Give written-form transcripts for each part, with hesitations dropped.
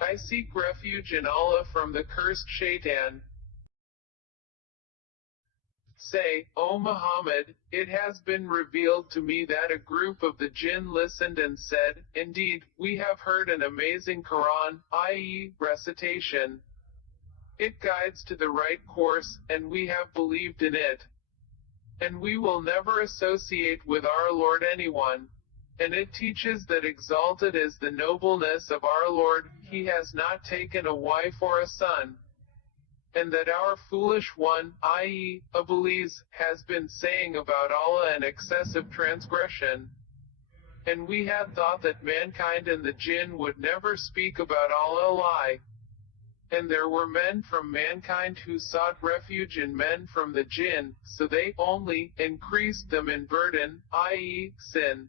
I seek refuge in Allah from the cursed shaitan. Say, O Muhammad, it has been revealed to me that a group of the jinn listened and said, indeed, we have heard an amazing Quran, i.e., recitation. It guides to the right course, and we have believed in it. And we will never associate with our Lord anyone. And it teaches that exalted is the nobleness of our Lord, He has not taken a wife or a son. And that our foolish one, i.e., Iblis, has been saying about Allah an excessive transgression. And we had thought that mankind and the jinn would never speak about Allah a lie. And there were men from mankind who sought refuge in men from the jinn, so they only increased them in burden, i.e., sin.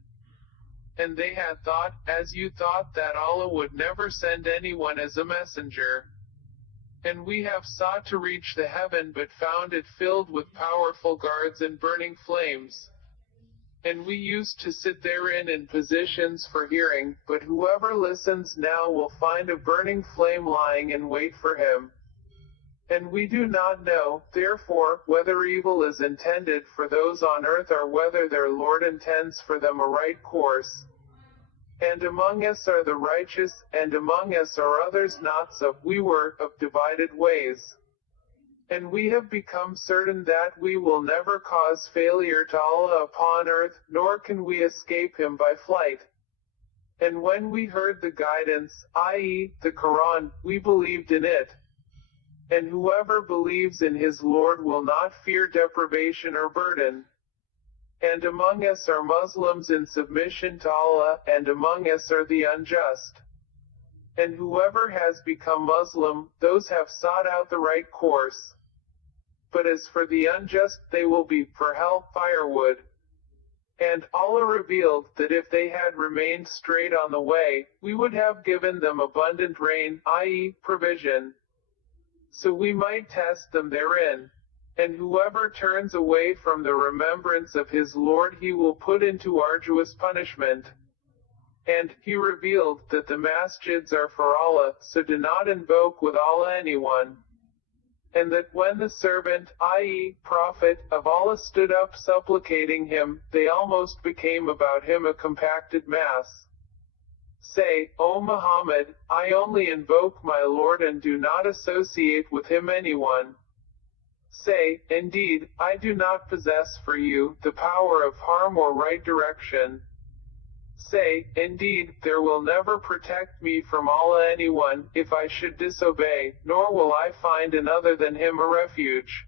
And they had thought, as you thought, that Allah would never send anyone as a messenger. And we have sought to reach the heaven but found it filled with powerful guards and burning flames. And we used to sit therein in positions for hearing, but whoever listens now will find a burning flame lying in wait for him. And we do not know, therefore, whether evil is intended for those on earth or whether their Lord intends for them a right course. And among us are the righteous, and among us are others not so. We were of divided ways. And we have become certain that we will never cause failure to Allah upon earth, nor can we escape Him by flight. And when we heard the guidance, i.e., the Quran, we believed in it. And whoever believes in his Lord will not fear deprivation or burden. And among us are Muslims in submission to Allah, and among us are the unjust. And whoever has become Muslim, those have sought out the right course. But as for the unjust, they will be for hell firewood. And Allah revealed that if they had remained straight on the way, we would have given them abundant rain, i.e., provision. So we might test them therein. And whoever turns away from the remembrance of his Lord He will put into arduous punishment. And He revealed that the masjids are for Allah, so do not invoke with Allah anyone. And that when the servant, i.e., prophet, of Allah stood up supplicating Him, they almost became about him a compacted mass. Say, O Muhammad, I only invoke my Lord and do not associate with Him anyone. Say, indeed, I do not possess for you the power of harm or right direction. Say, indeed, there will never protect me from Allah anyone, if I should disobey, nor will I find in other than Him a refuge.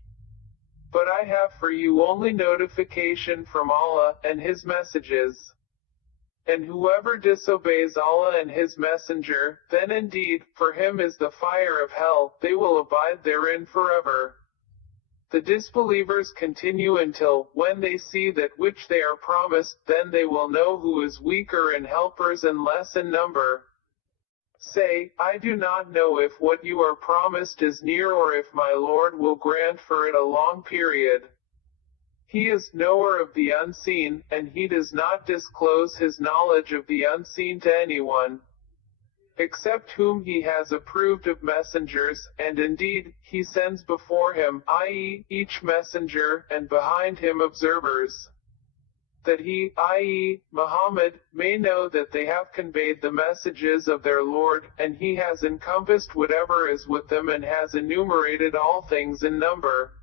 But I have for you only notification from Allah and His messages. And whoever disobeys Allah and His messenger, then indeed, for him is the fire of hell, they will abide therein forever. The disbelievers continue until, when they see that which they are promised, then they will know who is weaker in helpers and less in number. Say, I do not know if what you are promised is near or if my Lord will grant for it a long period. He is knower of the unseen, and He does not disclose His knowledge of the unseen to anyone, except whom He has approved of messengers, and indeed, He sends before Him, i.e., each messenger, and behind him observers, that He, i.e., Muhammad, may know that they have conveyed the messages of their Lord, and He has encompassed whatever is with them and has enumerated all things in number.